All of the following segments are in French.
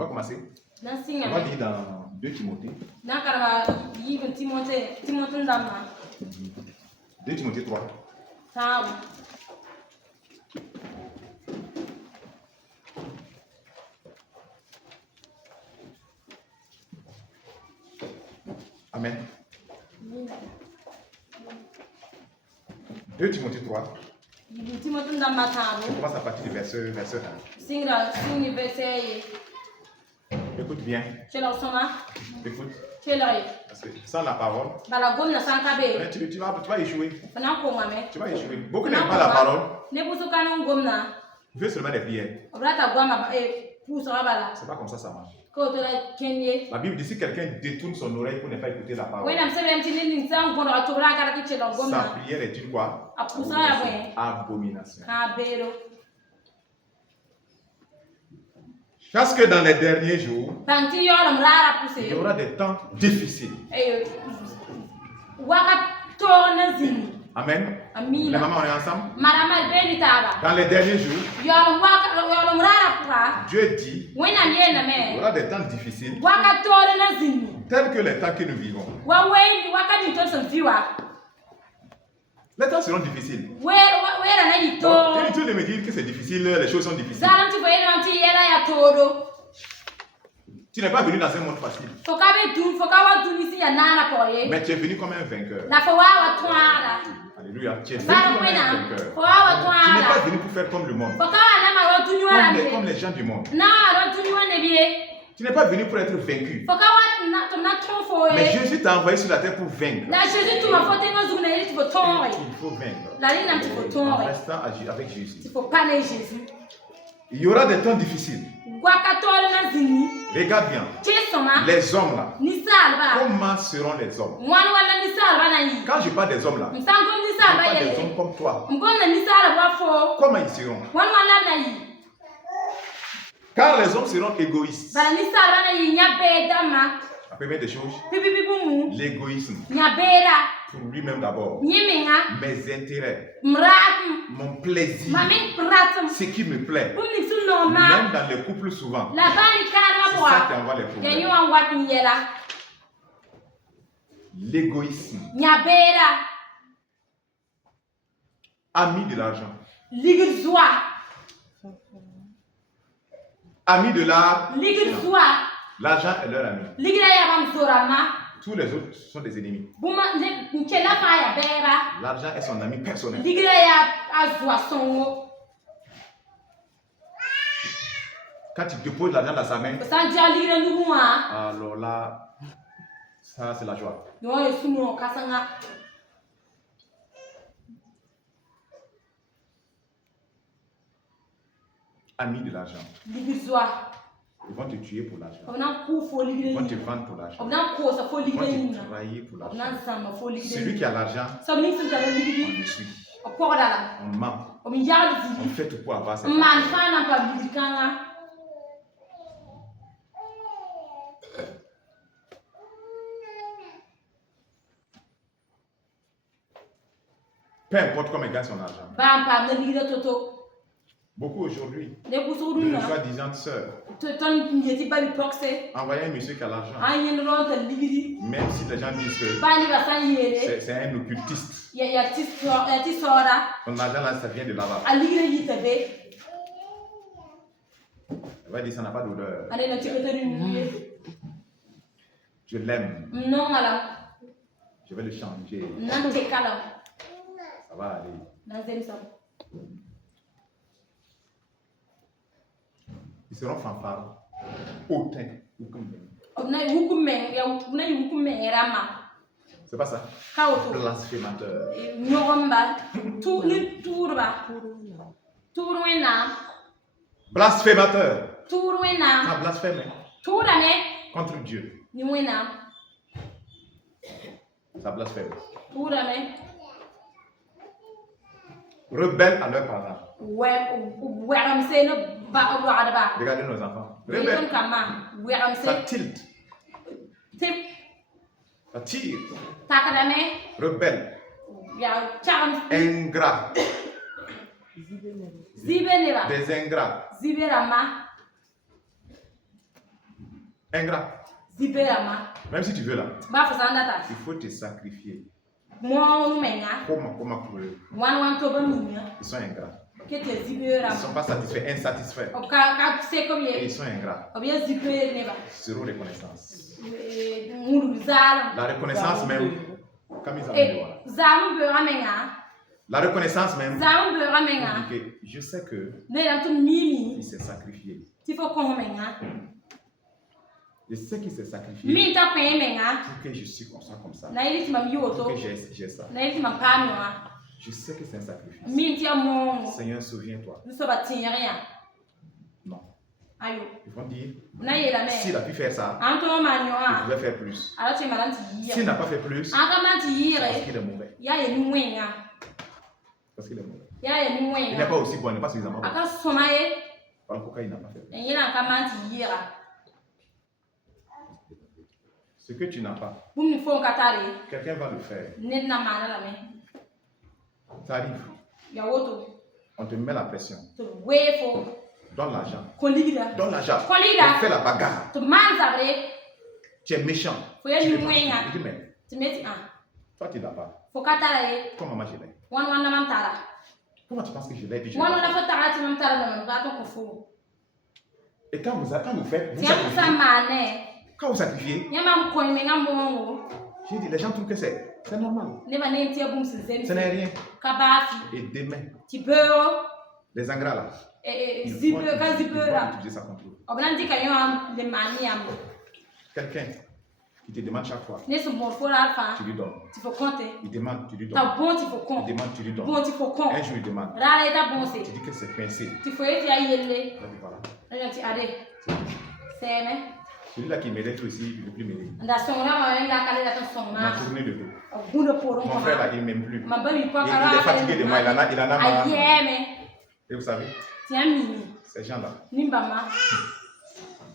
va commencer. On va Singa. lire dans 2 Timothée. Nakaraba yibe Timothée ndama. 2 Timothée 3. Tabu. Amen. 2 Timothée 3. Yibe Timothée ndama tabu. On commence à partir du verset 1. Singa singi verset. Écoute bien. Tu l'as soma? Écoute. Tu l'as. Parce que sans la parole, Bala gomna sankabe. tu vas échouer. Fana ko ngame. Tu vas échouer. Beaucoup n'aiment pas la parole. Ne busu kanon gomna. Ils veulent seulement des prières. Obrata goma pousa bala. C'est pas comme ça marche. Ko to la kenye. La Bible dit si quelqu'un détourne son oreille pour ne pas écouter la parole, Wena msebe mtini nsang kono atobra karati chelo sa gomna. prière est une quoi? Apusa ya bwe. Abomination. Kabero. Parce que dans les derniers jours, Panti yola mrara il y puse. aura des temps difficiles. Waka tona zini. Amen. Les Amina. mamans, on est ensemble. Marama beni taba. Dans les derniers jours, Yola mrara puha. Dieu dit Wena miena il y me. aura des temps difficiles Waka tona zini. tels que les temps que nous vivons. Waweni waka nito sanfiwa. Les temps seront difficiles. Wera na yito. Donc, inutile de me dire que c'est difficile, les choses sont difficiles. Zalanti voyena anti yela ya todo. Tu n'es pas venu dans un monde facile, Fokabe tu fokawa tu nisi ya nana poye. mais tu es venu comme un vainqueur. Na fowa twara. Alléluia. Tu es venu Bara comme un wena. vainqueur. Fowa Tu n'es pas twara. venu pour faire comme le monde, Fokawa na maro tunywa comme na. les gens du monde. Na maro tunywa ne biye. Tu n'es pas venu pour être vaincu. Fokawa na trofo Mais e. Jésus t'a envoyé sur la terre pour vaincre. Na Jésus tu mafote ngozu na ili tipo tonre. Il faut vaincre. La lina tipo En tonre. restant avec Jésus. Tipo pane Jésus. Il y aura des temps difficiles. Gwakatole na zini. Regarde bien. Chesoma. Les hommes là, Nisalba. comment seront les hommes? Mwana wala nisalba na yi. Quand je parle des hommes là, Msango je nisalba parle des yele. hommes comme toi. Mkona nisalba fo. Comment ils seront? Mwana wala na yi. Car les hommes seront égoïstes. Bala nisalba na yi nyabeda ma. La première des choses, Pipi bumu. l'égoïsme. Nyabeda. Pour lui-même d'abord. Nyemenga. Mes intérêts, Mrakum. mon plaisir, Mami pratum. ce qui me plaît. Bumni sunoma. Même dans les couples souvent. La bani C'est kana ça qui boa. envoie les problèmes. Yanyu watu yela. L'égoïsme. Nyabeda. Ami de l'argent. Ligizwa. Ami de l'art. Ligizwa. L'argent est leur ami. Ligira ya bamzorama. Tous les autres sont des ennemis. Buma nkela fa ya beba. L'argent est son ami personnel. Ligira ya azwa songo. Quand tu déposes l'argent dans sa main, Santia ligira nduwa. alors là, ça c'est la joie. No yesuno kasanga. Ami de l'argent. Ligizwa. Ils vont te tuer pour l'argent. Obna ku fo Ils ligira vont te ni. vendre pour l'argent. Obna ko sa fo Ils ligira vont ni. te trahir pour l'argent. Obna sama fo ligira Celui ni. qui a l'argent, So min sun tala on ligiri. le suit. Okodala. On ment. Omi yalo On zili. fait tout pour avoir ça. Man fana pa bidikanga. Peu importe comment il gagne son argent. Bampa na ligira toto. Beaucoup aujourd'hui, Ne kusuru de na. soi-disant sœurs, Ton nyeti bali proxé. envoyer un monsieur qui a l'argent, Anyen ronta ligiri. même si les gens disent que Bani basan yere. c'est un occultiste. Ya tisora. Ton argent là, ça vient de là-bas. A ligira yitabe. Elle va dire ça n'a pas d'odeur. Ane na chikotari niye. Je l'aime. Non ala. Je vais le changer. Nan te kala. Ça va aller. Nan zem sa. Ils seront fanfarons, hautains. Obna hukume ya obna hukume rama. C'est pas ça? Kaoto. Blasphémateur. Nyogomba. Tu ni turba. Turwena. Blasphémateur. Turwena. Ça blasphème Turame. contre Dieu. Ni wena. Ça blasphème. Turame. Rebelles à leurs parents. Weram se no ba wada ba. Regardez nos enfants. Weram Rebelles. kama. Weram Ça se. tilte. Tip. Ça tire. Takadame. Rebelles. Ya cham. Ingrats. Zibenera. Des ingrats. Ziberama. Ingrat. Zibera Même si tu veux là, ba fusanda ta il faut te sacrifier. mo nu menga Comment pour eux? wan to ba minya Ils sont ingrats. ke te Ils zibera ne sont pas satisfaits, insatisfaits. o ka se comme Et ye ils sont ingrats. o bien zibera ne ba Zéro reconnaissance. mulu zala La reconnaissance même, comme ils ont dit, e voilà. zamu be menga La reconnaissance même, zamu be menga dit que je sais que ne la to mimi il s'est sacrifié. ti fo ko menga Je sais qu'il s'est sacrifié mi ta ko menga pour que je sois comme ça. na ili ti mam Pour yoto que j'ai ça. na ili ti mam pamwa Je sais que c'est un sacrifice. mi ti amo Seigneur, souviens-toi. so ba tinya Non. ayo Ils vont dire, na yela me s'il a pu faire ça, anto il manyoa pouvait faire plus. ala ti malanti S'il yira n'a pas fait plus, aka manti c'est parce yire qu'il est mauvais. ya ye ni wenga Parce qu'il est mauvais. ya ye ni Il n'est wenga pas aussi bon, il n'est pas suffisamment bon. aka somaye Voilà pourquoi il n'a pas fait plus. yira aka manti yira Ce que tu n'as pas, bumni fo katare quelqu'un va le faire. ned na mana la me Ça arrive. ya woto On te met la pression. to wefo Donne l'argent. kolida Donne l'argent. Kolida. On fait la bagarre. to manzabre Tu es méchant. fo ya Tu ni veux pas. wenga Il dit, mais to meti toi, tu ne l'as pas. fo katare Comment moi je l'ai? wan wan na mam tara Comment tu penses que je l'ai? Puis je wan l'ai wan pas. na fo tara ti mam tara na ka to ko fo Et quand vous faites, vous tiam sacrifiez. sa mane Quand vous sacrifiez, nyama ko menga mongo j'ai dit, les gens trouvent que c'est normal. ne ba ne ti abum sinzem Ce n'est rien. ka bafi Et demain, ti beo les ingrats là, ils zibe vont ka zibera utiliser ça contre vous. obnandi ka yo am le mani am Quelqu'un qui te demande chaque fois, ne so mo fo la fa tu lui donnes. ti fo konte Il demande, tu lui donnes. ta bon ti fo Il kon demande, tu lui donnes. bon ti fo kon Un jour, il demande. rara ta bon se Tu dis que c'est pincé. ti fo eti ayelle Il dit, voilà. na ti ade seme Celui-là qui m'aidait tout ici, il ne veut plus m'aider. nda songra ma la kale la ton Il m'a songa tourné le dos. gundo poro Mon frère là, il ne m'aime plus. ma bali Il kwa est kala fatigué de moi, il en a marre. ayeme Et vous savez, ti amini ces gens-là, nimbama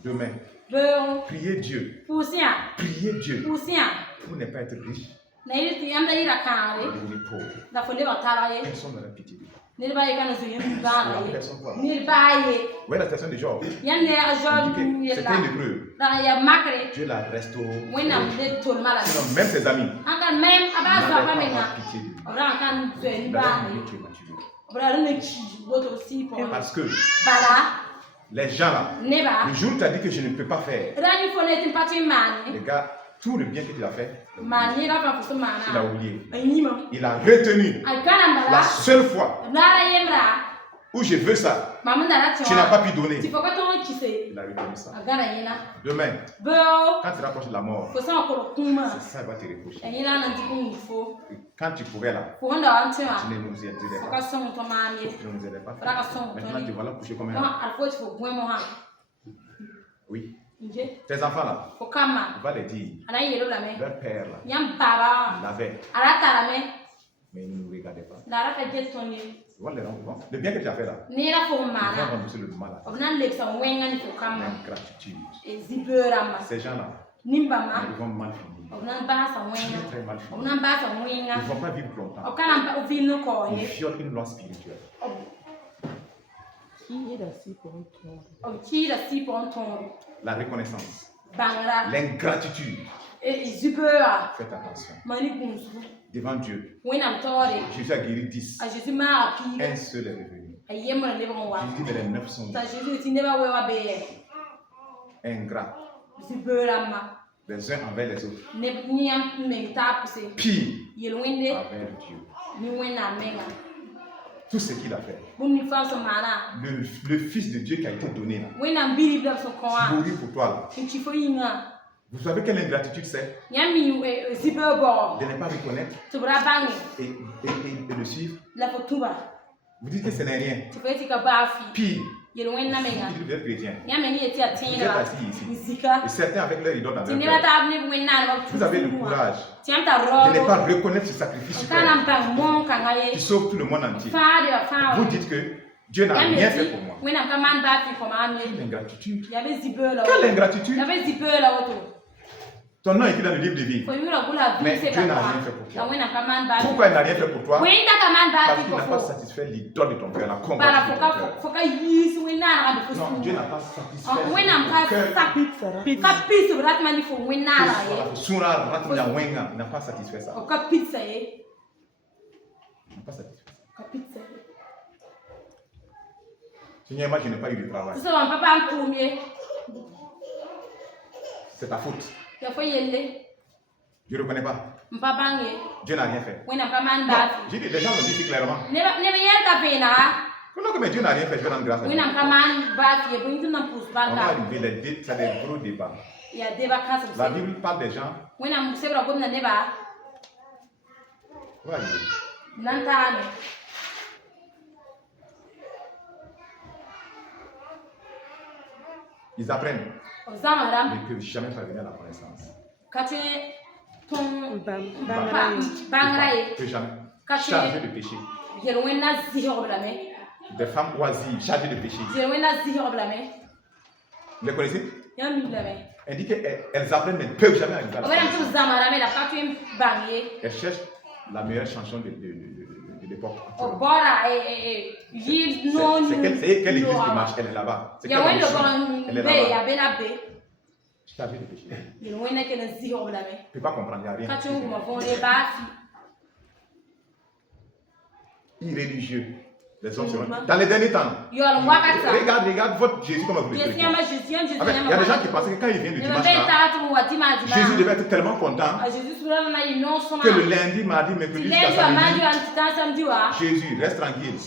demain, beo priez Dieu. pusia Priez Dieu pusia pour ne pas être riche na ile ti amda ira et kare devenir pauvre. da fo le batara ye Personne n'aurait pitié de toi. ne ba ye kana zo yem bana ye Personne ne ne ba ye Vous voyez la situation de Job? yan ne a Il jo dit que ni c'était la une épreuve. da ya makre Dieu la restauré. wena mde tol mala Sinon, même ses amis aka mem aba zo n'avaient ba pas menga pitié de lui. ora kan zo ni Il ba avait ne envie de tuer Mathieu. ora ne chi boto si po Parce que bala les gens là, neba le jour où tu as dit que je ne peux pas faire, rani fo ne tin pati mani les gars, tout le bien que tu as fait, mani la fa fo il a mana oublié. ayima Il a retenu agana la bala seule fois nara yemra où je veux ça, mamunda la tu n'as pas pu donner. ti fo ka ton chi se Il a retenu ça. agana yena Demain, beo quand tu rapproches de la mort, fo sa ko kuma c'est ça qui va te reprocher. ayina nan ti kun fo Et quand tu pouvais là, fo honda antima tu ne nous aidais fo pas. ka son to mani Tu ne nous aidais pas. Frère, son, Maintenant, Tony. te voilà couché comme un non homme. alfo ti fo buen mo ha Oui. nje Tes enfants là, fo kama tu vas les dire. ana yelo la me Leur père là, nyam baba il l'avait, ala tara me mais il ne nous regardait pas. dara ka jet tonye Tu vois les gens, le bien que tu as fait là, ni la fo ils vont mana rembourser le mal. obnan le sa wenga ni fo kama L'ingratitude. e zibera ma Ces gens-là, nimbama ils vont mal finir. obnan ba sa Très, wenga très mal finir. obnan ba sa Ils wenga ne vont pas vivre longtemps. okana ba ovino ko Ils ye violent une loi spirituelle. Qui est assis pour un trône? okira si pon ton La reconnaissance, bangra l'ingratitude. e zibera Faites attention. mani kunsu Devant Dieu, wena mtore Jésus a guéri 10. a Jésus ma api Un seul est revenu. ayemra le bon wa Jésus dit, mais les 9 sont ta Jésus ti neba we wa be ingrats. zibera ma Les uns envers les autres. ne ni am me ta puse Pire yel wende envers Dieu. ni wena menga Tout ce qu'il a fait. bum ni fa so mana Le Fils de Dieu qui a été donné là, wena mbiri bla so ko a mourir pour toi là. ti fo yinga Vous savez quelle ingratitude c'est? yami zibera bo De ne pas reconnaître to bra bangi et de le suivre. la fo tuba Vous dites que ce n'est rien. ti fo ti ka ba fi Pire, yel wena menga vous êtes chrétien. yami ni eti Vous atin êtes la assis ici. zika Et certains avec leur idole dans ti leur neba cœur. ta ne wena ba Vous avez le courage ti am ta de ne ro pas reconnaître ce sacrifice kana frère, mpa mon kanga ye qui sauve tout le monde entier. fa de fa Vous dites que Dieu n'a rien fait pour moi. wena ka man ba fi ko ma Quelle me ingratitude. ya be zibera Quelle ingratitude. ya be zibera woto Ton nom est écrit dans le livre de vie. Mais Dieu n'a rien fait pour toi. Pourquoi il n'a rien fait pour toi? Parce qu'il n'a pas satisfait l'idole de ton cœur, la combat de ton cœur. Non, Dieu n'a pas satisfait ton cœur. Il n'a pas satisfait ça. Il n'a pas satisfait ça. Seigneur, moi je n'ai pas eu de travail. C'est ta faute. Je ne reconnais pas. Dieu n'a rien fait. J'ai dit, les gens me disent clairement. Mais Dieu n'a rien fait, je vais rendre grâce à Dieu. On va arriver, c'est des gros débats. La Bible parle des gens. On va arriver. Ils apprennent. Ils ne peuvent jamais parvenir à la connaissance. Ne peut jamais. Chargé de péché. Des femmes oisives, chargées de péché. Vous les connaissez? Elle dit qu'elles apprennent mais ne peuvent jamais arriver à la connaissance. Elles cherchent la meilleure chanson de l'époque. C'est quelle église qui marche? Elle est là-bas. C'est quelle église? Elle est là-bas. Chargée de péché. Elle ne peut pas comprendre, il n'y a rien. Irréligieux. Les hommes seront. Dans les derniers temps. Regarde votre Jésus comme vous le dites. Il y a des gens qui pensaient que quand il vient le dimanche, Jésus devait être tellement content que le lundi, mardi, mercredi, samedi, Jésus, reste tranquille.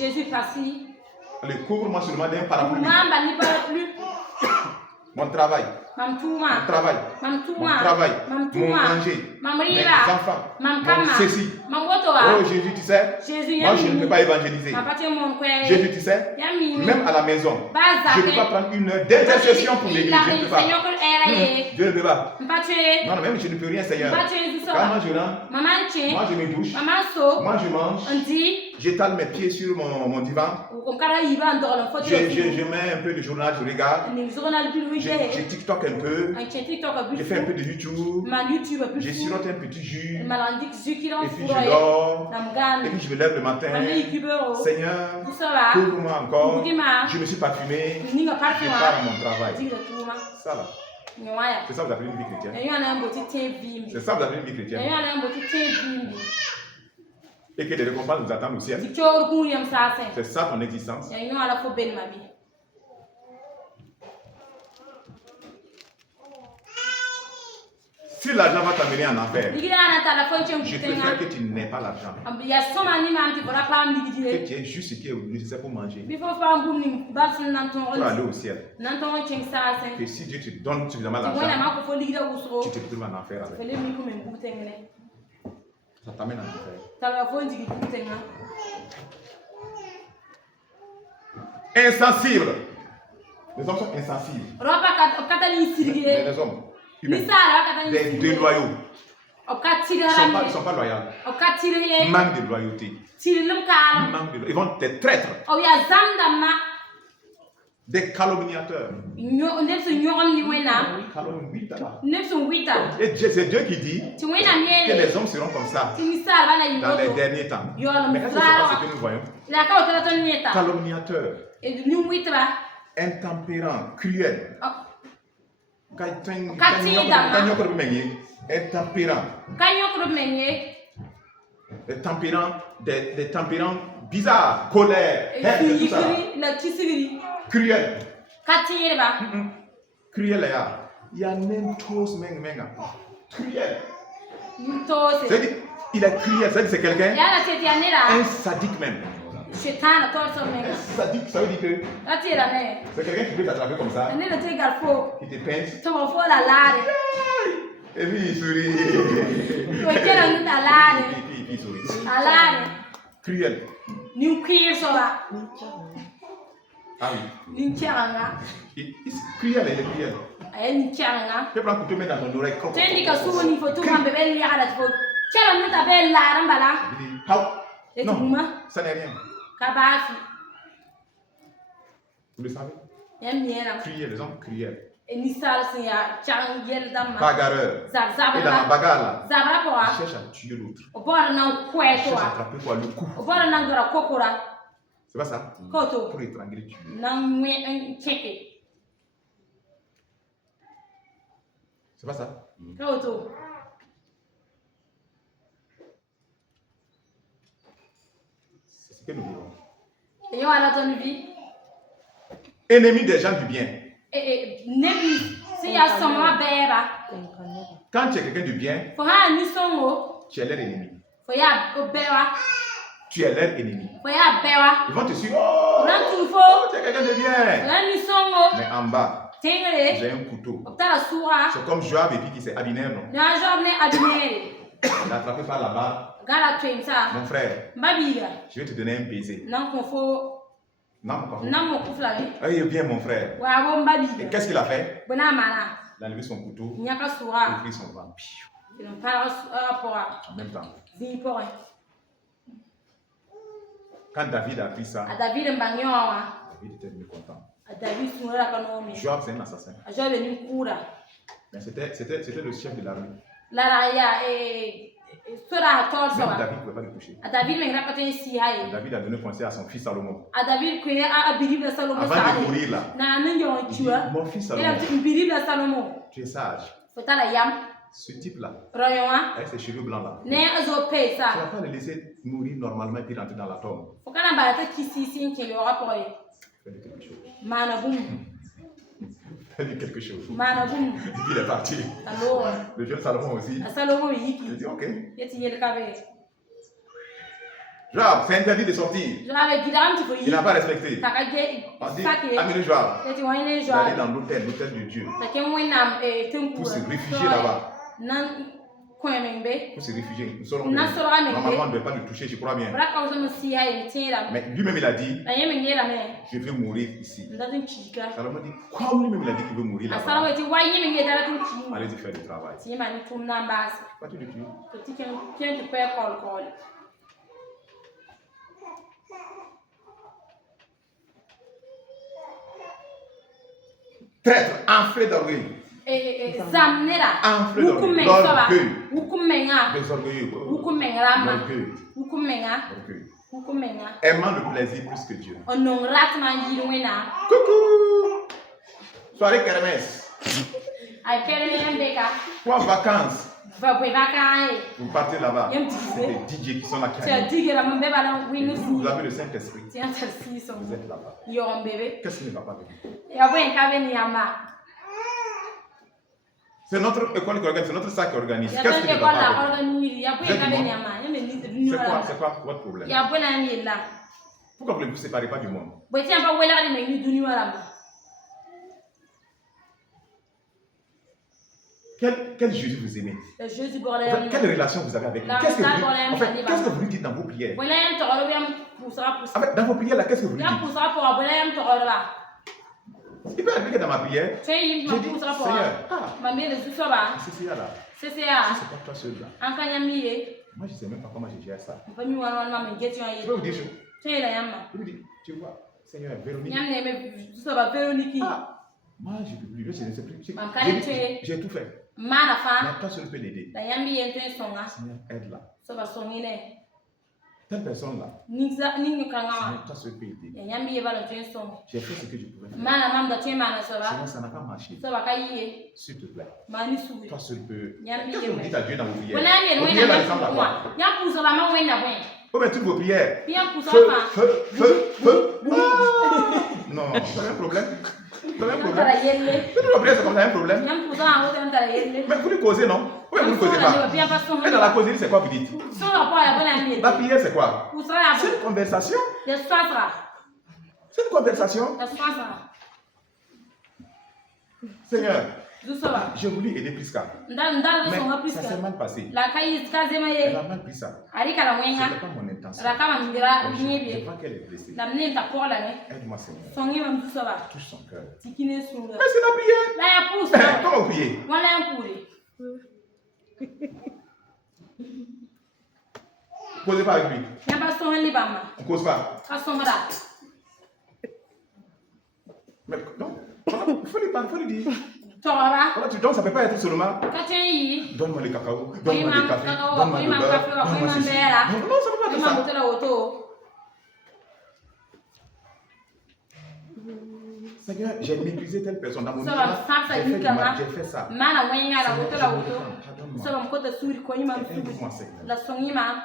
Le couvre-moi seulement d'un parapluie. Mon travail, mon manger, mes enfants, mon ceci. Oh Jésus, tu sais, moi je ne peux pas évangéliser. Jésus, tu sais, même à la maison, je ne peux pas prendre une heure d'intercession pour l'église. Je ne peux pas. Je ne peux pas. Non, même je ne peux rien, Seigneur. Quand moi je rentre, moi je me douche, moi je mange, j'étale mes pieds sur mon divan, je mets un peu de journal, je regarde, je TikTok un peu, je fais un peu de YouTube, je sirote un petit jus, et puis je dors, et puis je me lève le matin. Seigneur, couvre-moi encore, je me suis parfumé, je pars à mon travail. Ça là. C'est ça que vous appelez une vie chrétienne. C'est ça que vous appelez une vie chrétienne. Et que des récompenses nous attendent au ciel. C'est ça ton existence. Si l'argent va t'amener en enfer, je préfère que tu n'aies pas l'argent. Que tu aies juste ce qui est nécessaire pour manger. Pour aller au ciel. Que si Dieu te donne suffisamment d'argent, tu te trouves en enfer avec. Ça t'amène en enfer. Insensible. Les hommes sont insensibles. Les hommes humains. Des déloyaux. Ils ne sont pas loyaux. Manque de loyauté. Ils vont être traîtres. Des calomniateurs. Et c'est Dieu qui dit que les hommes seront comme ça dans les derniers temps. Mais est-ce que c'est pas ce que nous voyons? Calomniateurs, intempérants, cruels. Des tempérants bizarres, colère, haine, tout ça. Cruel. Cruel là. Il y a même tous menga. Cruel. C'est-à-dire, il est cruel, c'est quelqu'un, un sadique même. Un sadique, ça veut dire que c'est quelqu'un qui peut t'attraper comme ça, qui te pince, et puis il sourit. Puis il sourit. Cruel. Ah oui. Cruel, il est cruel. Tu prends un couteau, mets dans ton oreille. Non, ça n'est rien. Vous le savez? Criait, les hommes criaient. Bagarreur. Et dans la bagarre là, il cherche à tuer l'autre. Il cherche à attraper quoi, le cou. C'est pas ça? Pour étrangler, tuer. C'est pas ça? C'est ce que nous vivons. Ennemi des gens du bien. Quand tu es quelqu'un de bien, tu es leur ennemi. Tu es leur ennemi. Ils vont te suivre. Oh, tu es quelqu'un de bien. Mais en bas, j'ai un couteau. C'est comme Joab et puis qui s'est Abner, non? Il est attrapé par la barre. Mon frère, je vais te donner un baiser. Il est bien, mon frère. Et qu'est-ce qu'il a fait? Il a levé son couteau, il a pris son ventre. En même temps. Quand David a pris ça, David était mécontent. Joab, c'est un assassin. Mais c'était le chef de l'armée. Même David ne pouvait pas le toucher. David a donné conseil à son fils Salomon. Avant de mourir là, il dit, mon fils Salomon, tu es sage. Ce type-là, avec ses cheveux blancs là, tu ne vas pas le laisser mourir normalement et puis rentrer dans la tombe. Fais-lui quelque chose. Et puis il est parti. Le jeune Salomon aussi. Il dit ok. Joab, c'est interdit de sortir. Il n'a pas respecté. On dit, amenez Joab. Il est allé dans l'hôtel de Dieu. Pour se réfugier là-bas. Pour se réfugier. Normalement, on ne devait pas le toucher, je crois bien. Mais lui-même, il a dit, je vais mourir ici. Salomon dit, quoi, lui-même, il a dit qu'il veut mourir là-bas. Allez-y faire du travail. Pas tu le tues. Traître, enflé d'orgueil. Enflé d'orgueil. Aimant le plaisir plus que Dieu. Coucou. Soirée kermesse. Ou en vacances. Vous partez là-bas. C'est des DJ qui sont là. Vous avez le Saint-Esprit. Vous êtes là-bas. Qu'est-ce qui ne va pas avec vous? C'est notre école qui organise, c'est notre sac qui organise. Qu'est-ce qui ne va pas avec vous? C'est quoi votre problème? Pourquoi vous ne vous séparez pas du monde? Quel Jésus vous aimez? Quelle relation vous avez avec lui? Qu'est-ce que vous lui dites dans vos prières? Dans vos prières, là, qu'est-ce que vous lui dites? Il peut arriver que dans ma prière, j'ai dit, Seigneur, Cécilia là, si c'est pas toi seul là, moi je ne sais même pas comment je gère ça. Je peux vous dire chose. Je lui dis, tu vois, Seigneur, Véronique. Moi je ne peux plus, je ne sais plus. J'ai tout fait. Mais toi seul peux l'aider. Seigneur, aide-la. Telle personne là, Seigneur, toi seul peux aider. J'ai fait ce que je pouvais faire. Seigneur, ça n'a pas marché. S'il te plaît, toi seul peux. Qu'est-ce que vous dites à Dieu dans vos prières? Vos prières là ressemblent à quoi? Oh, mais toutes vos prières. Feu. Non, vous avez un problème? Vous avez un problème? Toutes vos prières, c'est comme ça, un problème? Mais vous lui causez, non? Oui, vous ne causez pas. Et dans la causerie, c'est quoi vous dites? La prière, c'est quoi? C'est une conversation. C'est une conversation. Seigneur, j'ai voulu aider Priska. Mais ça s'est mal passé. Elle a mal pris ça. Ce n'était pas mon intention. Je vois qu'elle est blessée. Aide-moi, Seigneur. Touche son cœur. Mais c'est la prière. Comment vous priez? Causez pas avec lui. On cause pas. Mais non, il faut lui parler, il faut lui dire. Voilà, donc ça ne peut pas être seulement. Donne-moi le cacao, donne-moi le café, donne-moi le beurre, donne-moi ceci. Non, ça ne peut pas être ça. Seigneur, j'ai méprisé telle personne dans mon vie. J'ai fait ça.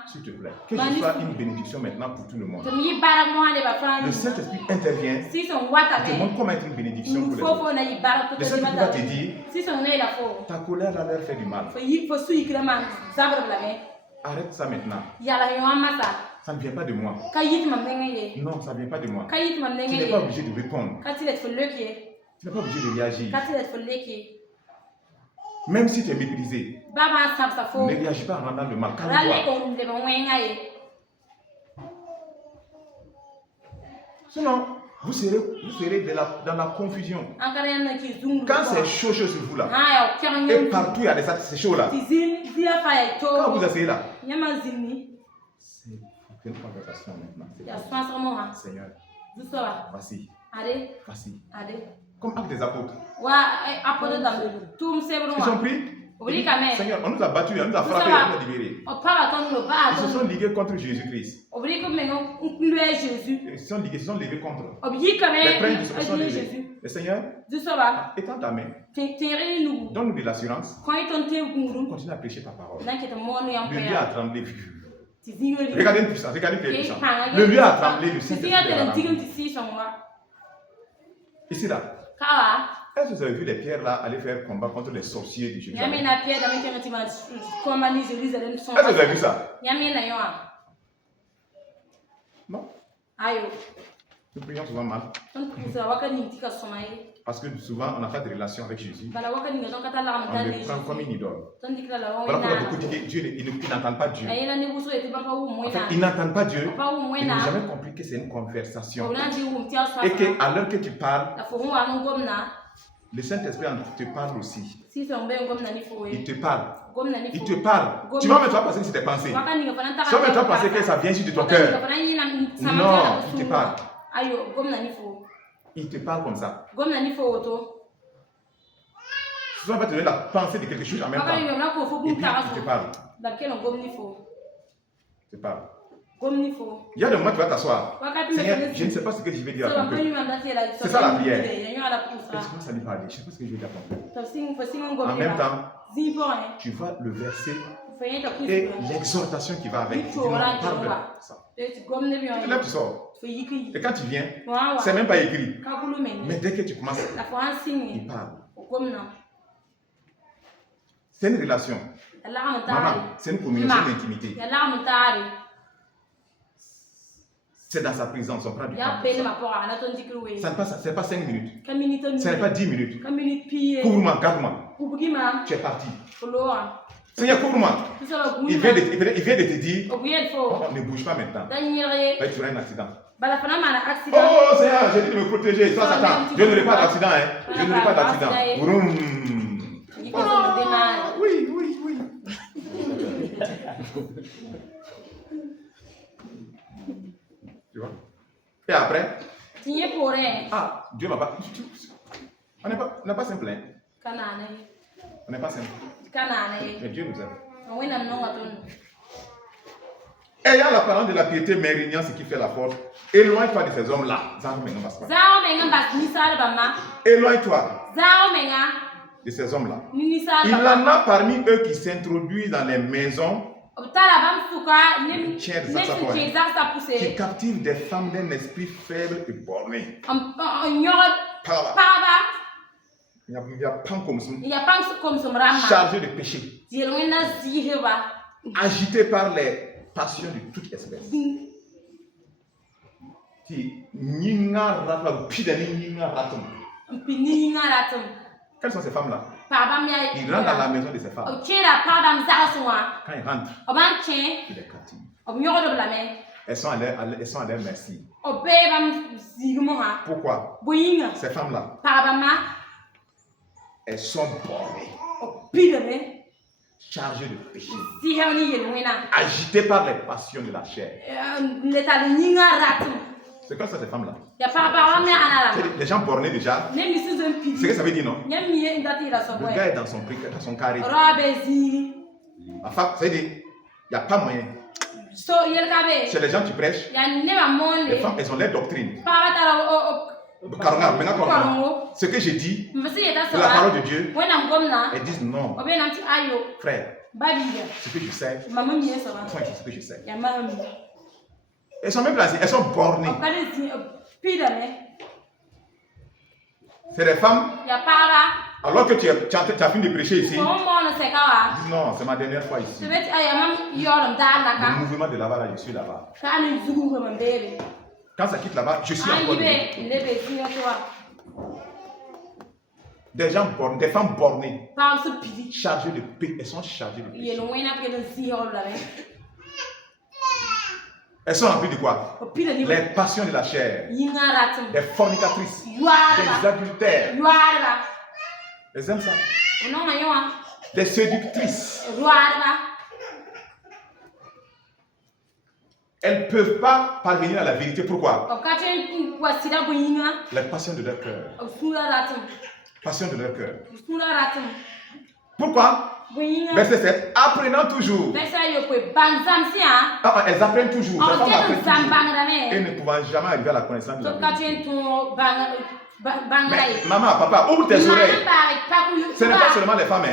S'il te plaît, que je sois une bénédiction maintenant pour tout le monde. Le Saint-Esprit intervient et te montre comment être une bénédiction pour les autres. Le Saint-Esprit va te dire, ta colère a l'air fait du mal. Arrête ça maintenant. Ça ne vient pas de moi. Non, ça ne vient pas de moi. Tu n'es pas obligé de répondre. Tu n'es pas obligé de réagir. Même si tu es méprisé, ne réagis pas en rendant le mal. Calme-toi. Sinon, vous serez dans la confusion. Quand c'est chaud sur vous là, et partout il y a des actes, c'est chaud là. Quand vous asseyez là, c'est une conversation maintenant. Seigneur, voici. Comme acte des apôtres. Ils sont pris. Seigneur, on nous a battus, on nous a frappés, on nous a libérés. Ils se sont ligués contre Jésus-Christ. Ils se sont ligués contre. Les prêtres se sont ligués. Le Seigneur, étends ta main. Donne-nous de l'assurance. Continue à prêcher ta parole. Le lieu a tremblé. Regardez une puissance, regardez une puissance. Le lieu a tremblé, le Saint-Esprit. Ici là. Est-ce que vous avez vu les pierres là aller faire combat contre les sorciers de Jérusalem? Est-ce que vous avez vu ça? Non. Nous prions souvent mal. Parce que souvent on n'a pas de relation avec Jésus. On le prend comme une idole. Voilà pourquoi beaucoup disent que Dieu n'entend pas Dieu. En fait, ils n'entendent pas Dieu. Ils n'ont jamais compris que c'est une conversation. Et qu'à l'heure que tu parles, le Saint-Esprit te parle aussi. Il te parle. Il te parle. Tu vas même penser que c'est tes pensées. Tu vas même penser que ça vient juste de ton cœur. Non, il te parle. Il te parle comme ça. Souvent, on va te donner la pensée de quelque chose en même temps. Et puis, il te parle. Il te parle. Il y a des moments où tu vas t'asseoir. Seigneur, je ne sais pas ce que je vais dire à ton peuple. C'est ça la prière. Comment ça lui parle? Je ne sais pas ce que je vais dire à ton peuple. En même temps, tu vois le verset et l'exhortation qui va avec. Tu dis, non, parle de ça. Tu te lèves, tu sors. Et quand tu viens, c'est même pas écrit. Mais dès que tu commences, il parle. C'est une relation. Maman, c'est une communion, c'est une intimité. C'est dans sa présence, on prend du temps. Ce n'est pas 5 minutes. Ce n'est pas 10 minutes. Couvre-moi, garde-moi. Tu es parti. Seigneur, couvre-moi. Il vient de te dire, oh, ne bouge pas maintenant. Tu auras un accident. Oh Seigneur, j'ai dit de me protéger. Toi, Satan, je n'aurai pas d'accident. Hein. Je n'aurai pas d'accident. Oui. Tu vois? Et après? Ah, Dieu m'a pas. On n'est pas simple. Hein? On n'est pas simple. Mais Dieu nous aime. Ayant la parole de la piété, mais régnant ce qui fait la force, éloigne-toi de ces hommes-là. Éloigne-toi de ces hommes-là. Il en a parmi eux qui s'introduisent dans les maisons, qui captivent des femmes d'un esprit faible et borné. Il y a pas comme ça. Chargé de péché. Agité par les passions de toute espèce. Quelles sont ces femmes-là? Ils rentrent dans la maison de ces femmes. Quand ils rentrent, il est captif. Elles sont à leur merci. Pourquoi? Ces femmes-là, elles sont bornées, chargées de péché, agitées par les passions de la chair. C'est quoi ça, ces femmes-là? Les gens bornés déjà. C'est ce que ça veut dire, non? Le gars est dans son carré. Enfin, ça veut dire, il n'y a pas moyen. Chez les gens qui prêchent, les femmes, elles ont leur doctrine. Ce que j'ai dit, c'est la parole de Dieu. Elles disent non. Frère, ce que je sais, c'est ce que je sais. Elles sont même placées, elles sont bornées. C'est des femmes, alors que tu as fini de prêcher ici, dis non, c'est ma dernière fois ici. Le mouvement de là-bas, là, je suis là-bas. Quand ça quitte là-bas, je suis encore dedans. Des gens bornés, des femmes bornées, chargées de paix, elles sont chargées de paix. Elles sont remplies de quoi? Les passions de la chair, des fornicatrices, des adultères. Elles aiment ça. Des séductrices. Elles ne peuvent pas parvenir à la vérité. Pourquoi? Les passions de leur cœur. Passion de leur cœur. Pourquoi? Verset 7. Apprenant toujours. Elles apprennent toujours. Et ne pouvant jamais arriver à la connaissance de la vérité. Mais, maman, papa, ouvre tes oreilles. Ce n'est pas seulement les femmes.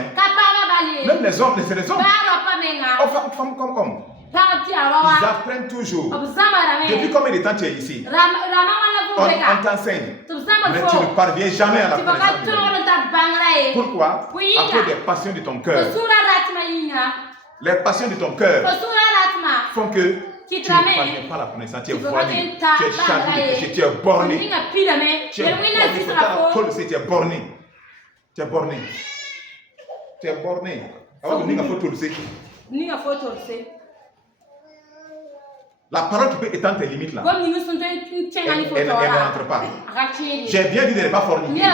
Même les hommes, c'est les hommes. Femmes comme hommes. Ils apprennent toujours. Depuis combien de temps tu es ici? On t'enseigne. Mais tu ne parviens jamais à la connaissance de la vérité. Pourquoi? À cause des passions de ton cœur. Les passions de ton cœur font que tu ne parviens pas à la connaissance. Tu es voilé, tu es chargé de péché, tu es borné. Tu es borné. Tu es borné. Tu es borné. Alors, la parole qui peut étendre tes limites là, elle ne rentre pas. J'ai bien dit de ne pas forniquer.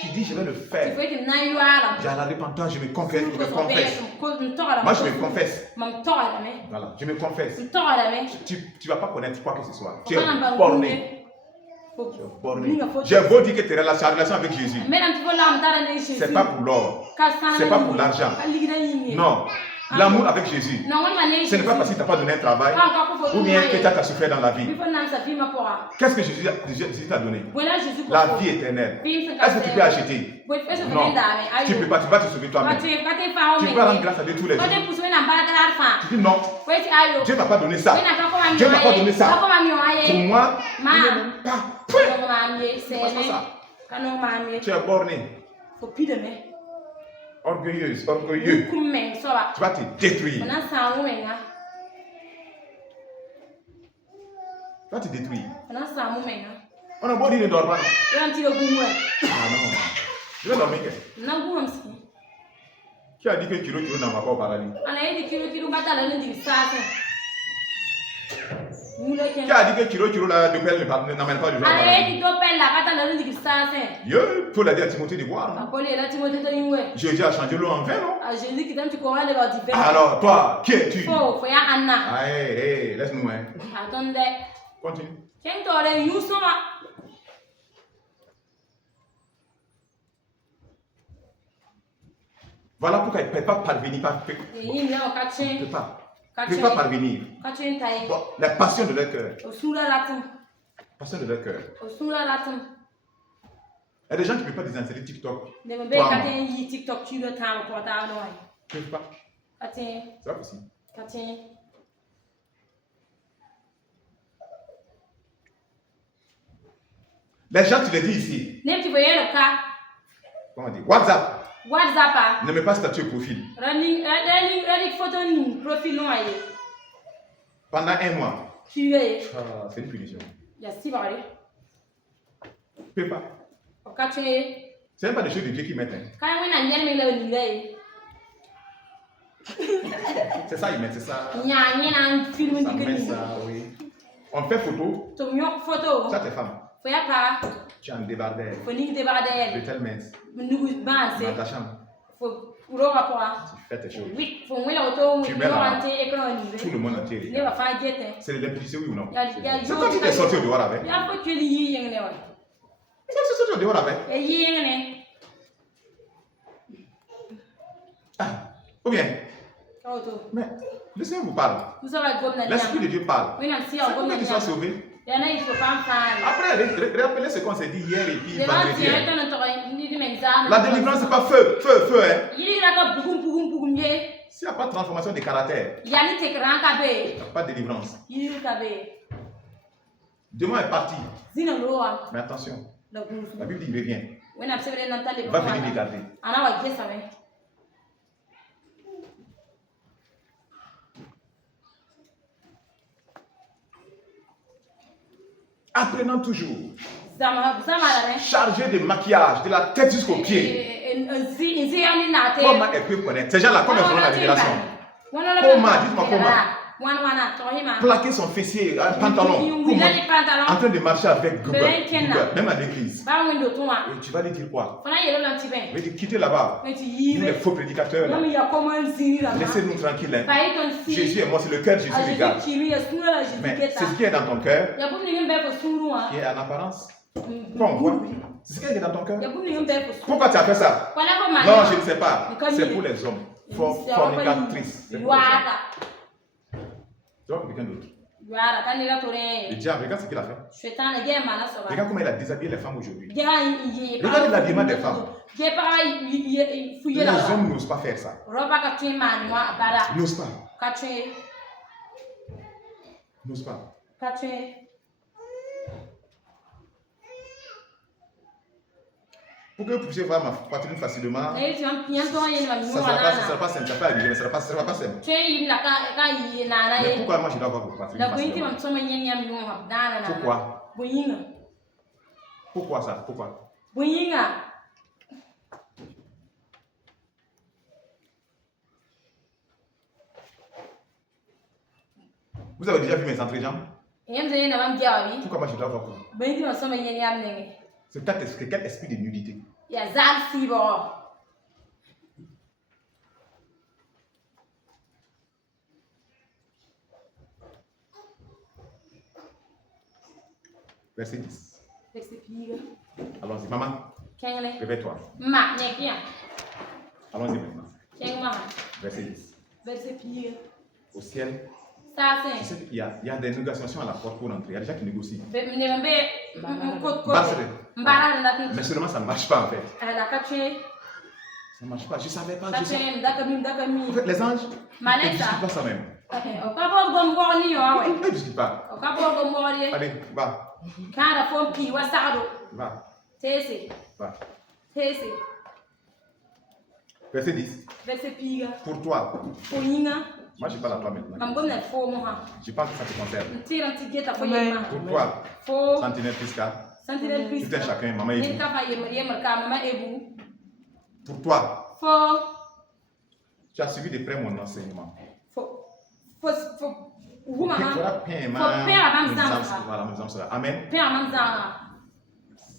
Tu dis je vais le faire. J'ai la repentance, je me confesse, je me confesse. Moi je me confesse. Voilà, je me confesse. Tu ne vas pas connaître quoi que ce soit. Tu es borné. J'ai beau dire que tu es en relation avec Jésus. C'est pas pour l'or. C'est pas pour l'argent. Non. L'amour avec Jésus, ce n'est pas parce qu'il ne t'a pas donné un travail ou bien que tu as souffert dans la vie. Qu'est-ce que Jésus t'a donné? La vie éternelle. Est-ce que tu peux acheter? Non. Tu ne peux pas, tu vas te sauver toi-même. Tu vas rendre grâce à Dieu tous les jours. Tu dis non. Dieu ne m'a pas donné ça. Dieu ne m'a pas donné ça. Pour moi, il ne m'aime pas. Tu es borné. Orgueilleuse, orgueilleux. Tu vas te détruire. Tu vas te détruire. On a beau dire ne dors pas. Ah non. Je vais dormir. Qui a dit que Kiro n'en va pas au paradis? Qui a dit que Kiro de Pelle n'amène pas du genre Dieu peut l'a dire à Timothée de boire. Jésus a changé l'eau en vin, non? Alors, toi, qui es-tu? Ah, hé, laisse-nous. Continue. Voilà pourquoi il ne peut pas parvenir. Il ne peut pas. Il ne peut pas parvenir. Bon, la passion de leur cœur. Passion de leur cœur. Il y a des gens qui ne peuvent pas désinstaller TikTok. Ils ne peuvent pas. C'est pas possible. Les gens, tu les dis ici. Comment dire? WhatsApp. Ne mets pas statut au profil. Pendant un mois. C'est une punition. Tu ne peux pas. C'est même pas des choses de Dieu qui mettent. C'est ça, ils mettent, c'est ça. Ça met ça, oui. On fait photo. Ça, t'es femme. Tu es en débardeur. De telle mince. Dans ta chambre. fais tes choses. Oui, tu mets là, tout le monde entier. C'est de l'impudicité, oui ou non? C'est quand tu t'es sorti au dehors avec. Tu t'es sorti au dehors avec. Ou bien? Mais le Seigneur vous parle. L'Esprit de Dieu parle. C'est pour que tu sois sauvé. Après, rappelez ce qu'on s'est dit hier et puis vendredi. La délivrance, c'est pas feu, hein. S'il n'y a pas de transformation de caractère, il n'y a pas de délivrance. Demain est parti. Mais attention, la Bible dit il revient. Va venir regarder. Apprenant toujours. Chargé de maquillage, de la tête jusqu'aux pieds. Comment elle peut connaître? Ces gens-là, comment ils feront la révélation? Comment? Dites-moi comment. Plaquer son fessier, un pantalon. En train de marcher avec Google, même à l'église. Et tu vas lui dire quoi? Il dit quittez là-bas. Nous les faux prédicateurs. Laissez-nous tranquilles. Hein. Jésus est moi, c'est le cœur de Jésus regarde. Mais c'est ce qui est dans ton cœur qui est en apparence. Quoi on voit? C'est ce qui est dans ton cœur. Pourquoi tu as fait ça? Non, je ne sais pas. C'est pour les hommes. Fornicatrices. C'est pour les hommes. Tu vois quelqu'un d'autre? Le diable, regarde ce qu'il a fait. Regarde comment il a déshabillé les femmes aujourd'hui. Regarde l'habillement des femmes. Les hommes n'osent pas faire ça. N'osent pas. N'osent pas. Pour que vous puissiez voir ma poitrine facilement, ça ne sera pas simple. Ça ne sera pas simple. Mais pourquoi moi je dois voir vos poitrines facilement? Pourquoi? Pourquoi ça? Pourquoi? Vous avez déjà vu mes entrejambes? Pourquoi moi je dois voir vous? C'est quel esprit de nudité? Verset 10. Allons-y, maman. Réveille-toi. Allons-y maintenant. Verset 10. Au ciel. Tu sais qu'il y a des négociations à la porte pour entrer. Il y a des gens qui négocient. Mais seulement ça ne marche pas en fait. Ça ne marche pas. Je ne savais pas. En fait, les anges ne discutent pas ça même. Ils ne discutent pas. Allez, va. Va. Va. Verset 10. Pour toi. Moi, je parle à toi maintenant. Je parle que ça te concerne. Pour toi, sentinelle fiscal. Tout un chacun, maman et vous. Pour toi, tu as suivi de près mon enseignement. Amen.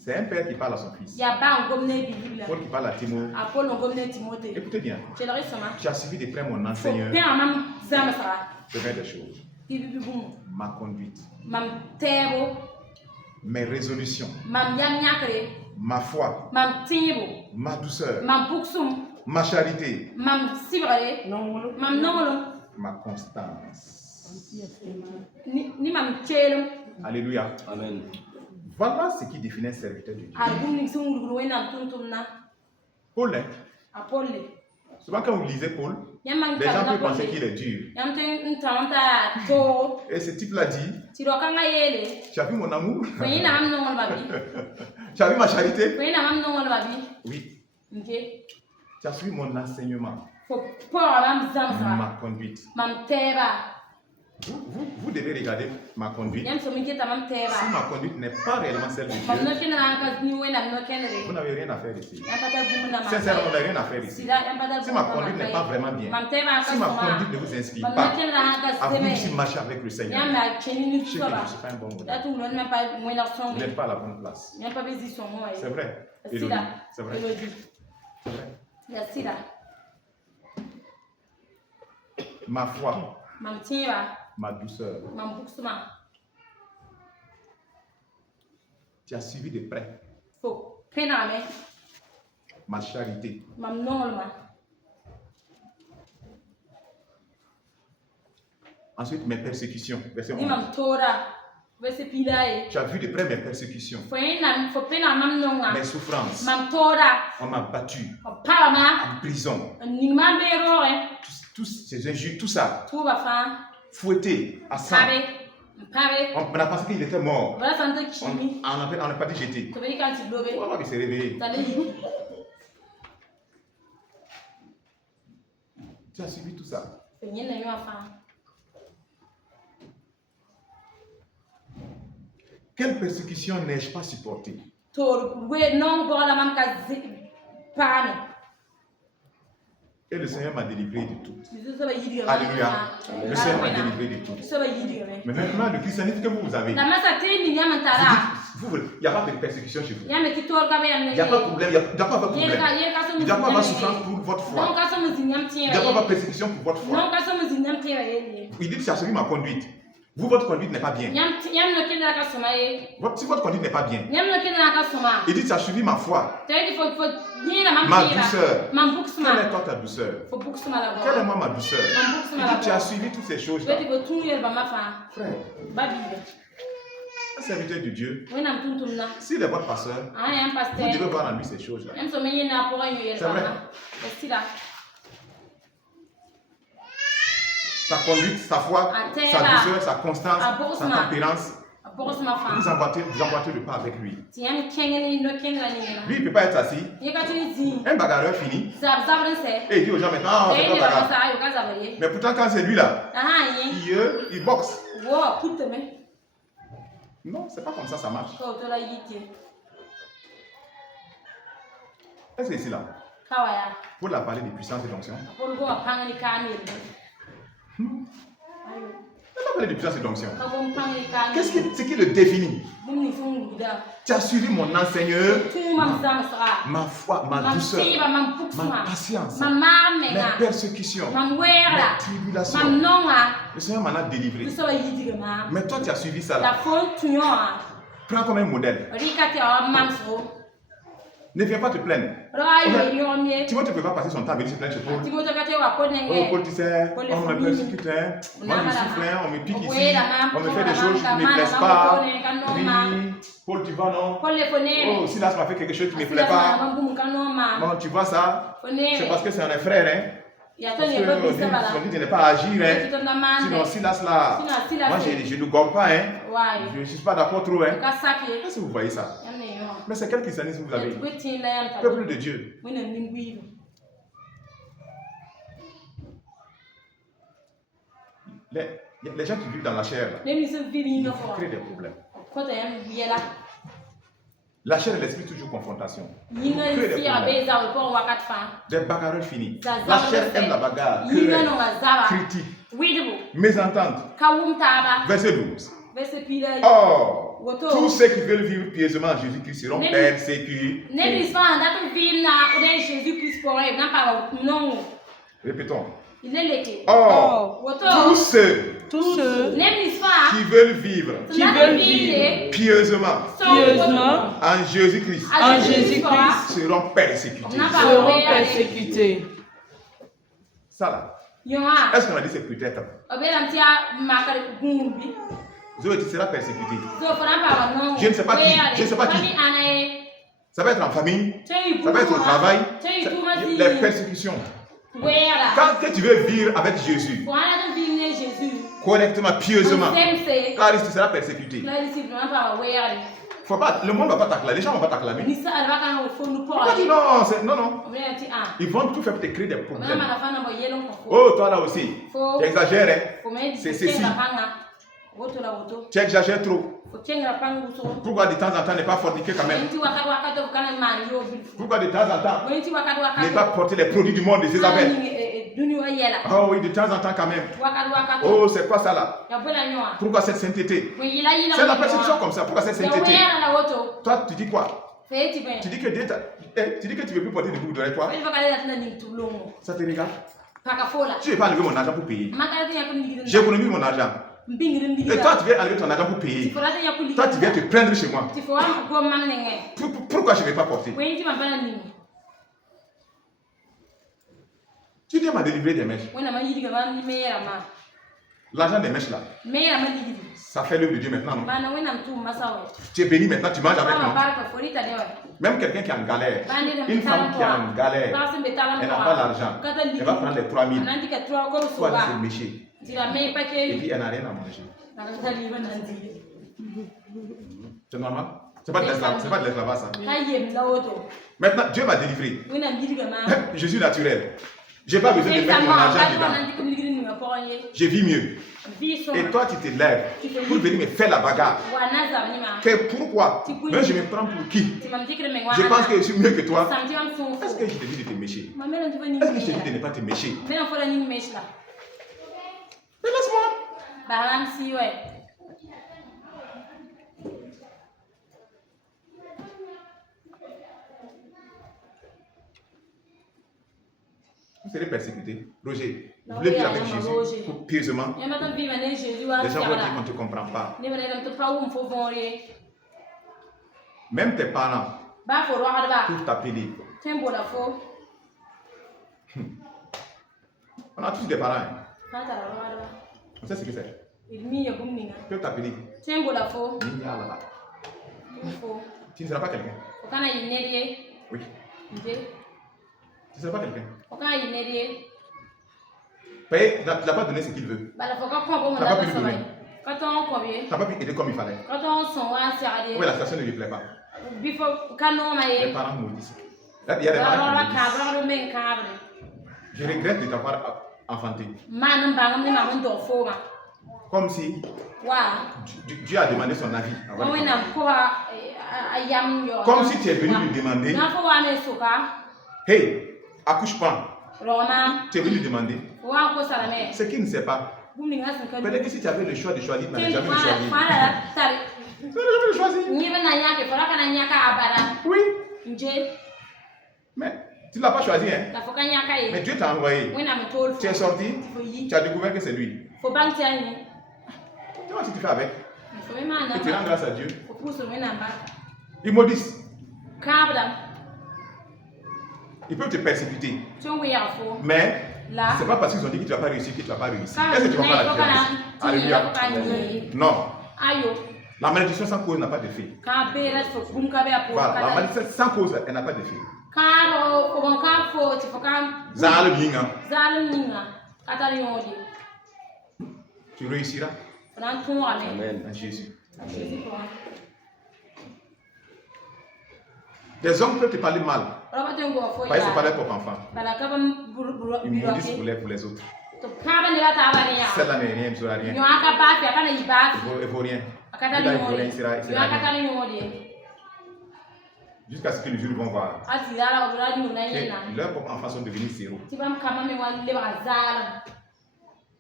C'est un père qui parle à son fils. Paul qui parle à Timothée. Écoutez bien. Tu as suivi de près mon enseignement. Je fais des choses. Ma conduite. Mes résolutions. Ma foi. Ma douceur. Ma charité. Ma constance. Alléluia. Amen. Voilà ce qui définit un serviteur de Dieu. Paul, souvent quand vous lisez Paul, les gens peuvent penser qu'il est dur. Et ce type-là dit, tu as vu mon amour? Tu as vu ma charité? Oui. Tu as suivi mon enseignement, ma conduite. Vous devez regarder ma conduite. Si ma conduite n'est pas réellement celle de Dieu, vous n'avez rien à faire ici. Sincèrement, vous n'avez rien à faire ici. Si ma conduite n'est pas vraiment bien, si ma conduite ne vous inspire pas, à vous aussi marcher avec le Seigneur, je sais que je ne suis pas un bon modèle. Vous n'êtes pas à la bonne place. C'est vrai. Élodie. C'est vrai. C'est vrai. Ma foi. Ma douceur. Tu as suivi de près ma charité. Ensuite, mes persécutions. Verset 11. Tu as vu de près mes persécutions, mes souffrances. On m'a battu en prison. Tous ces injures, tout ça, fouetté à sang. On a pensé qu'il était mort. On n'a pas dit jeté. On va se réveiller. Tu as suivi tout ça. Quelle persécution n'ai-je pas supportée? Et le Seigneur m'a délivré de tout. Alléluia. Le Seigneur m'a délivré de tout. Mais maintenant, le christianisme que vous avez, il n'y a pas de persécution chez vous. Il n'y a pas de problème. Il n'y a pas de problème. Il n'y a pas de souffrance pour votre foi. Il n'y a pas de persécution pour votre foi. Il dit que ça suivi ma conduite. Vous, votre conduite n'est pas bien. Si votre conduite n'est pas bien, il dit que ça a suivi ma foi, ma douceur. Quelle est toi ta douceur? Quelle est moi ma douceur? Il dit que tu as suivi toutes ces choses-là. Frère, un serviteur de Dieu, s'il est votre pasteur, vous devez voir en lui ces choses-là. C'est vrai. Sa conduite, sa foi, sa douceur, sa constance, sa tempérance. Vous emboîtez le pas avec lui. Lui, il ne peut pas être assis. Un bagarreur fini. Et il dit aux gens maintenant, on fait pas bagarre. Mais pourtant, quand c'est lui là, il boxe. Non, c'est pas comme ça marche. Est-ce que c'est là? Pour la parler des puissances et d'onction. On va parler de puissance et d'onction. Ce qui le définit? Tu as suivi mon enseignement, ma foi, ma douceur, ma patience, mes persécutions, mes tribulations. Le Seigneur m'en a délivré. Mais toi, tu as suivi ça là. Prends comme un modèle. Ne viens pas te plaindre. Timothée ne peut pas passer son temps à venir se plaindre chez Paul. Oh, Paul, tu sais, on me persécute, moi je souffre, on me pique ici, on me fait des choses qui ne me plaisent pas. Oui, Paul, tu vois, non? Oh, Silas m'a fait quelque chose qui ne me plaît pas. Bon, tu vois ça? C'est parce que c'est un frère, hein? Parce que on dit de ne pas agir, hein? Sinon, Silas là, moi je ne gomme pas, hein? Je ne suis pas d'accord trop, hein? Est-ce que vous voyez ça? Mais c'est quel christianisme vous avez? Peuple de Dieu. Les gens qui vivent dans la chair, ils créent des problèmes. La chair et l'esprit, toujours confrontation. Des bagarreurs finis. La chair aime la bagarre, critique, mésentente. Verset 12. Or, tous ceux qui veulent vivre pieusement en Jésus-Christ seront persécutés. Répétons. Or, tous ceux qui veulent vivre pieusement en Jésus-Christ seront persécutés. Ça là, est-ce qu'on a dit c'est peut-être? Zoé, tu seras persécuté. Je ne sais pas qui. Je ne sais pas qui. Ça va être en famille. Ça va être au travail. Les persécutions. Quand tu veux vivre avec Jésus, correctement, pieusement, Clarisse, tu seras persécuté. Faut pas, le monde ne va pas t'acclamer. Les gens ne vont pas t'acclamer. Non. Ils vont tout faire pour te créer des problèmes. Oh, toi là aussi. Tu exagères. C'est ceci. Tu exagères trop. Pourquoi de temps en temps ne pas forniquer quand même? Pourquoi de temps en temps ne pas porter les produits du monde de Jézabel? Oh oui, de temps en temps quand même. Oh, c'est quoi ça là? Pourquoi cette sainteté? C'est la perception comme ça. Pourquoi cette sainteté? Toi, tu dis quoi? Tu dis que tu ne veux plus porter de boucles d'oreilles, toi? Ça te regarde? Je vais pas enlever mon argent pour payer. J'ai économisé mon argent. Et toi, tu viens enlever ton argent pour payer. Toi, tu viens te plaindre chez moi. Pourquoi je ne vais pas porter? Tu viens m'a délivré des mèches. L'argent des mèches là. Ça fait l'œuvre de Dieu maintenant, non? Tu es béni maintenant, tu manges avec moi. Même quelqu'un qui est en galère, une femme qui est en galère, elle n'a pas l'argent, elle va prendre les 3 000 pour aller se mécher. Et puis elle n'a rien à manger. C'est normal? C'est pas de l'esclavage ça. Maintenant, Dieu m'a délivré. Je suis naturel. Je n'ai pas besoin de mettre mon argent dedans. Je vis mieux. Et toi, tu te lèves pour venir me faire la bagarre. Pourquoi? Moi, je me prends pour qui? Je pense que je suis mieux que toi. Est-ce que je te dis de te mécher? Est-ce que je te dis de ne pas te mécher? Mais laisse-moi. Vous serez persécuté. Roger, vous voulez vivre avec Jésus pieusement. Les gens vont dire qu'on ne te comprend pas. Même tes parents peuvent t'appeler. On a tous des parents. On sait ce que c'est. Ils peuvent t'appeler. Tu ne seras pas quelqu'un. Oui. Tu ne seras pas quelqu'un. Tu n'as pas donné ce qu'il veut. Tu n'as pas pu lui donner. Tu n'as pas pu aider comme il fallait. Oui, la situation ne lui plaît pas. Les parents maudissent. Il y a des parents qui maudissent. Je regrette de t'avoir enfanté. Comme si Dieu a demandé son avis. Comme si tu es venu lui demander. Hey, accouche pas. Tu es venu lui demander. Ce qu'il ne sait pas. Peut-être que si tu avais le choix de choisir, tu n'avais jamais choisi. Tu n'avais jamais choisi. Oui. Mais tu ne l'as pas choisi, hein? Mais Dieu t'a envoyé. Tu es sorti, tu as découvert que c'est lui. Comment tu te fais avec? Et tu rends grâce à Dieu. Ils maudissent. Ils peuvent te persécuter. Mais ce n'est pas parce qu'ils ont dit que tu ne vas pas réussir que tu ne vas pas réussir. Est-ce que tu vas pas la différence? Alléluia. Non. La malédiction sans cause n'a pas d'effet. Voilà. La malédiction sans cause, elle n'a pas d'effet. Tu réussiras. Amen. En Jésus. Des hommes peuvent te parler mal. Parce que ce n'est pas leur propre enfant. Ils maudissent pour les autres. Celle-là n'est rien, il ne sera rien. Il ne vaut rien. Il sera rien. Jusqu'à ce que les jeunes vont voir. Que leurs propres enfants sont devenus zéro.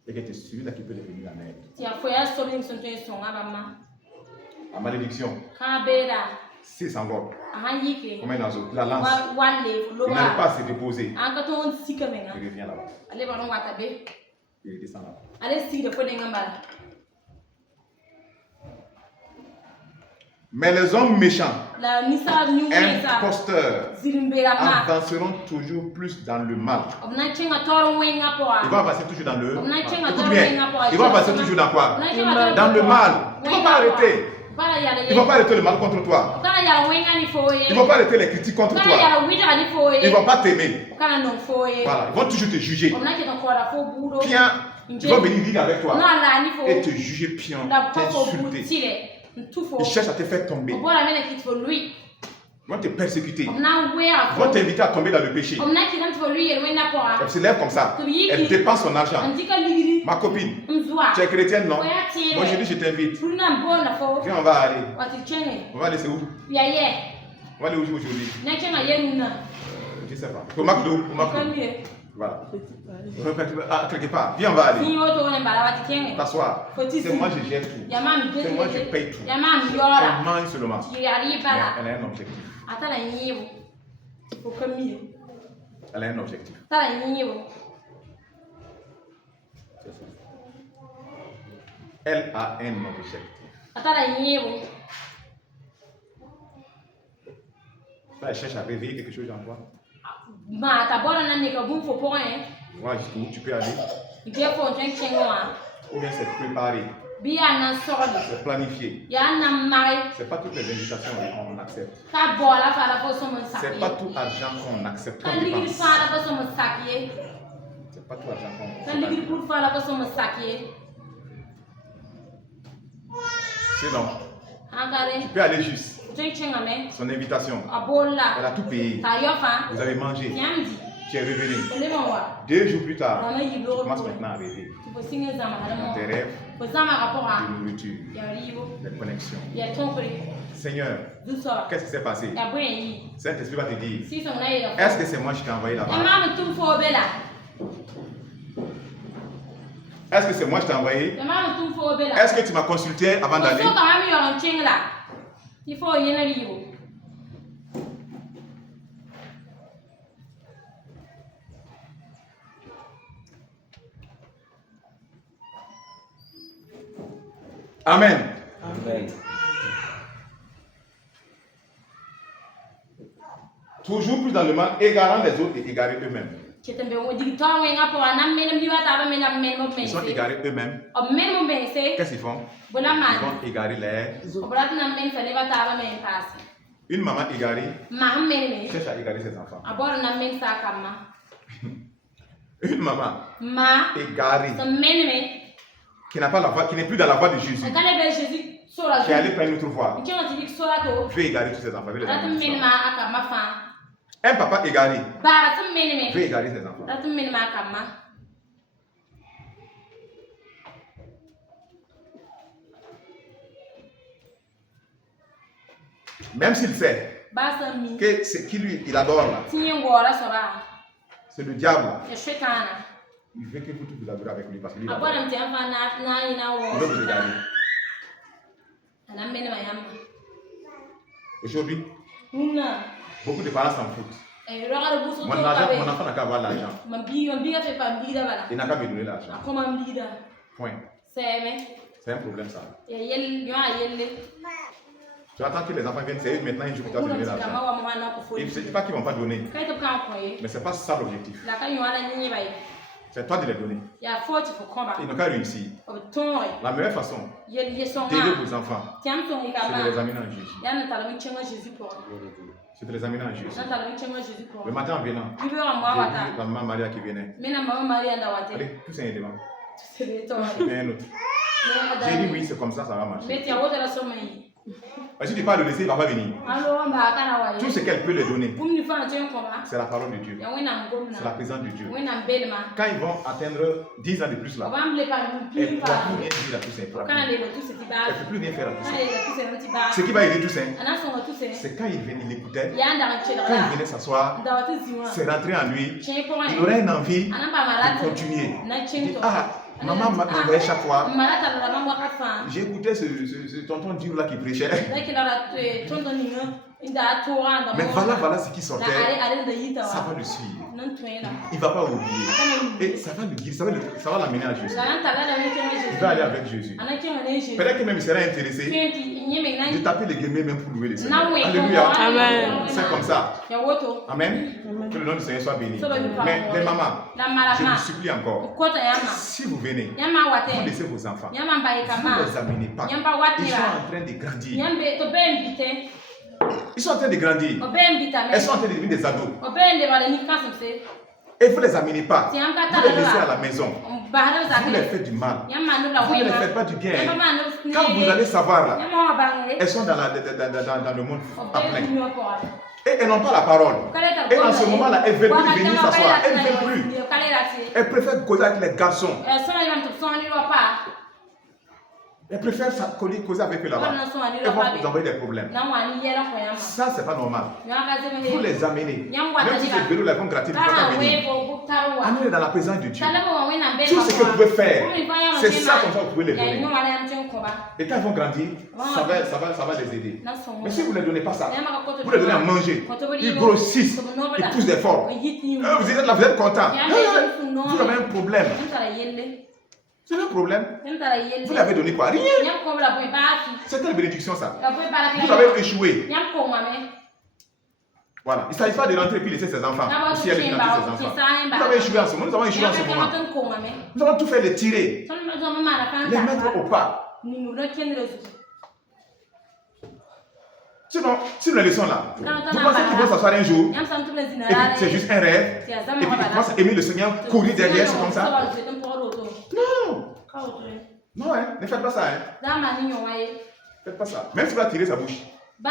Et que c'est celui-là qui peut devenir la mère. La malédiction. C'est sans vote. Comme un oiseau. La lance. Il n'arrive pas à se déposer. Il revient là-bas. Il descend là-bas. Mais les hommes méchants, imposteurs, avanceront toujours plus dans le mal. Ils vont avancer toujours dans le mal. Écoute bien, ils vont avancer toujours dans quoi? Dans le mal. Ils ne vont pas arrêter. Ils ne vont pas arrêter le mal contre toi. Ils ne vont pas arrêter les critiques contre toi. Ils ne vont pas t'aimer. Voilà. Ils vont toujours te juger. Bien, ils vont venir vivre avec toi et te juger piant, t'insulter. Ils cherchent à te faire tomber. Ils vont te persécuter. Ils vont t'inviter à tomber dans le péché. Elle se lève comme ça. Elle dépense son argent. Ma copine, tu es chrétienne, non? Moi je dis je t'invite. Viens, on va aller. On va aller c'est où? On va aller où aujourd'hui? Je ne sais pas. Pour McDo. Voilà. Quelque part. Viens, on va aller. T'asseoir. C'est moi je gère tout. C'est moi je paye tout. On mange seulement. Elle a un objectif. Elle a un objectif. Elle a un objectif. Elle cherche à réveiller quelque chose en toi. Voilà jusqu'où tu peux aller. Ou bien c'est préparé. C'est planifié. C'est pas toutes les invitations qu'on accepte. C'est pas tout argent qu'on accepte. C'est pas tout argent qu'on accepte. Sinon, tu peux aller juste. Son invitation. Elle a tout payé. Vous avez mangé. Tu es revenu. 2 jours plus tard, tu commences maintenant à rêver. Dans tes rêves, de nourriture, des connexions. Seigneur, qu'est-ce qui s'est passé? Saint-Esprit va te dire, est-ce que c'est moi qui t'ai envoyé là-bas? Est-ce que c'est moi qui t'ai envoyé? Est-ce que tu m'as consulté avant d'aller? Amen. Amen. Toujours plus dans le mal, égarant les autres et égarés eux-mêmes. Ils sont égarés eux-mêmes. Qu'est-ce qu'ils font? Ils vont égarer les autres. Une maman égarée cherche à égarer ses enfants. Une maman égarée qui n'a pas la voie, qui n'est plus dans la voie de Jésus, qui est allée prendre une autre voie, veut égarer tous ses enfants. Un papa égaré veut égarer ses enfants. Même s'il sait que ce qui lui, il adore là, c'est le diable là. Il veut que vous tous vous adorez avec lui parce que lui, il veut vous égarer. Aujourd'hui, beaucoup de parents s'en foutent. Mon enfant n'a qu'à avoir l'argent. Il n'a qu'à me donner l'argent. Point. C'est un problème ça. Tu attends que les enfants viennent, c'est eux maintenant, ils jouent pour te donner l'argent. Ils ne savent pas qu'ils ne vont pas donner. Mais ce n'est pas ça l'objectif. C'est toi de les donner. Ils n'ont qu'à réussir. La meilleure façon d'aider vos enfants, c'est de les amener en Jésus. C'est de les amener en Jésus. Le matin en venant, j'ai vu la maman Maria qui venait. Allez, tous un devant. Un autre. J'ai dit oui, c'est comme ça, ça va marcher. Mais si tu ne pas le laisser, il ne va pas venir. Tout ce qu'elle peut lui donner, c'est la parole de Dieu. C'est la présence de Dieu. Quand ils vont atteindre 10 ans de plus là, elle ne peut plus rien dire à Toussaint. Elle ne peut plus rien faire à Toussaint. Ce qui va aider Toussaint, c'est quand il venait, il écoutait, quand il venait s'asseoir, c'est rentré en lui, il aurait une envie de continuer. Il dit, ah, maman m'envoyait chaque fois. J'ai écouté ce tonton Dieu là qui prêchait. Mais voilà ce qui sortait. Ça va le suivre. Il ne va pas oublier. Et ça va le guider, ça va l'amener à Jésus. Il va aller avec Jésus. Peut-être que même il sera intéressé de taper les guillemets même pour louer le Seigneur. Alléluia. Amen. C'est comme ça. Amen. Que le nom du Seigneur soit béni. Mais les mamans, je vous supplie encore, si vous venez, vous laissez vos enfants, vous ne les amenez pas. Ils sont en train de grandir. Ils sont en train de grandir. Elles sont en train de devenir des ados. Et vous ne les amenez pas. Vous les laissez à la maison. Vous les faites du mal. Vous ne les faites pas du bien. Quand vous allez savoir là, elles sont dans le monde à plein. Et elles n'ont pas la parole. Et en ce moment-là, elles ne veulent plus venir s'asseoir. Elles ne veulent plus. Elles préfèrent causer avec les garçons. Elles préfèrent causer avec eux là-bas. Elles vont vous envoyer des problèmes. Ça, c'est pas normal. Vous les amenez. Même si les vélos les vont gratuitement, ils vont venir. Amenez-les dans la présence de Dieu. Tout ce que vous pouvez faire, c'est ça comme ça vous pouvez les donner. Et quand ils vont grandir, ça va les aider. Mais si vous ne les donnez pas ça, vous les donnez à manger, ils grossissent, ils poussent des formes. Vous êtes là, vous êtes content. Vous avez un problème. C'est un problème. Vous l'avez donné quoi? Rien. C'est quelle bénédiction ça? Vous avez échoué. Voilà. Il ne s'agit pas de rentrer et puis laisser ses enfants. Si elle est ses enfants. Vous avez échoué en ce moment. Nous avons échoué en ce moment. Nous avons tout fait les tirer. Les mettre au pas. Sinon, si nous les laissons là, vous pensez qu'ils vont s'asseoir un jour et puis c'est juste un rêve et puis ils commencent à aimer le Seigneur, courir derrière, c'est comme ça? Non! Non, hein? Ne faites pas ça. Hein? Faites pas ça. Même si vous allez tirer sa bouche. Il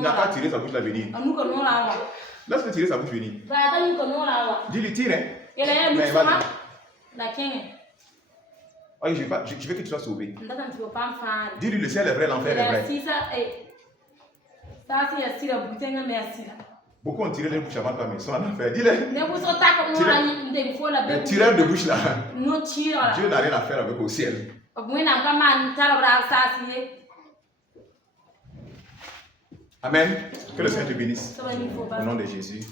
n'a pas tiré sa bouche là venir. Laisse-le tirer sa bouche venir. Dis-lui, tire. Hein? Mais vas-y. Oui, je veux que tu sois sauvé. Dis-lui, le ciel est vrai, l'enfer est vrai. Beaucoup ont tiré les bouches avant toi, mais ils sont en enfer. Dis-le. Les tireurs de bouche là. Dieu n'a rien à faire avec au ciel. Amen. Que le Seigneur te bénisse. Au nom de Jésus.